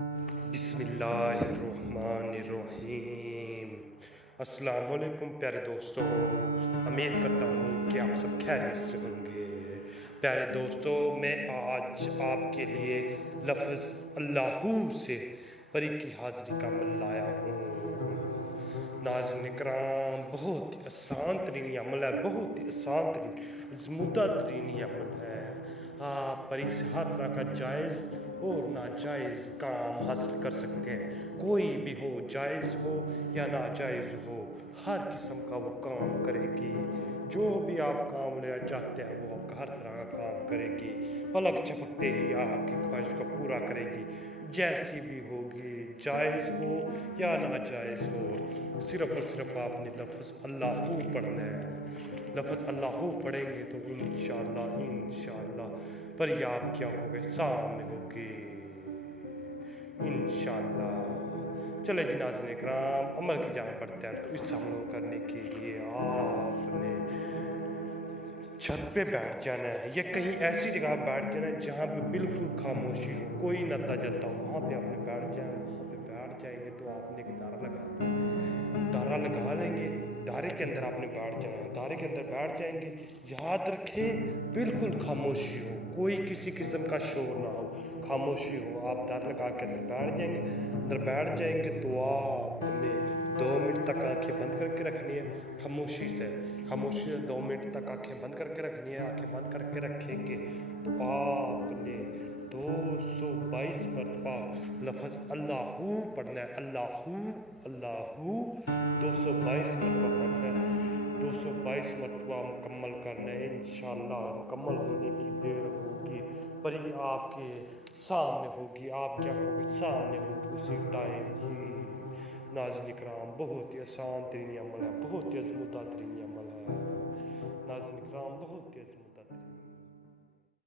बिस्मिल्लाहिर्रहमानिर्रहीम। अस्सलाम वालेकुम प्यारे दोस्तों, उम्मीद करता हूँ कि आप सब खैरियत से होंगे। प्यारे दोस्तों, मैं आज आपके लिए लफ्ज़ अल्लाहू से परी की हाज़िरी का अमल लाया हूँ। नाज़रीन इकराम, बहुत ही आसान तरीन अमल है, बहुत ही आसान तरीन आज़मूदा तरीन अमल है। आप परी से हर तरह का जायज़ और नाजायज़ काम हासिल कर सकते हैं। कोई भी हो, जायज़ हो या नाजायज़ हो, हर किस्म का वो काम करेगी। जो भी आप काम लेना चाहते हैं वो आपका हर तरह का काम करेगी। पलक झपकते ही आपकी ख्वाहिश को पूरा करेगी, जैसी भी होगी, जायज़ हो या नाजायज़ हो। सिर्फ और सिर्फ आपने लफ्ज़ अल्लाहू पढ़ना है। लफ्ज़ अल्लाहू पढ़ेंगे तो इंशाअल्लाह पर ये आपकी आंखों के सामने होगी इंशाअल्लाह। चले जी नाज़रीन इकराम, अमल की जान पड़ते हैं। तो इस अमल को करने के लिए आपने छत पे बैठ जाना है या कहीं ऐसी जगह बैठ जाना है जहाँ पे बिल्कुल खामोशी हो, कोई न जलता हो। वहाँ पे आपने बैठ जाए, वहाँ पे बैठ जाएंगे तो आपने एक दारा लगाना है। दारा लगा लेंगे, दारे के अंदर आपने बैठ जाना है। दारे के अंदर बैठ जाएंगे, याद रखें बिल्कुल खामोशी हो, कोई किसी किस्म का शोर ना हो, खामोशी हो। आप दारा लगा के अंदर बैठ जाएंगे। अंदर बैठ जाएंगे तो आपने 2 मिनट तक आंखें बंद करके रखनी है। खामोशी से 2 मिनट तक आंखें बंद करके रखनी है। आंखें बंद करके रखेंगे तो आपने 222 मरतबा लफ्ज़ अल्लाहू पढ़ना है। अल्लाहू अल्लाहू 222 मरतबा पढ़ना है। 222 मरतबा मुकम्मल करना है। इंशाअल्लाह मुकम्मल होने की देर होगी, परी आपके सामने होगी, आपकी आंखों के सामने होगी उसी टाइम ही। नाज़रीन इकराम, बहुत ही आसान तरीन अमल है, बहुत ही आज़मूदा तरीन अमल है।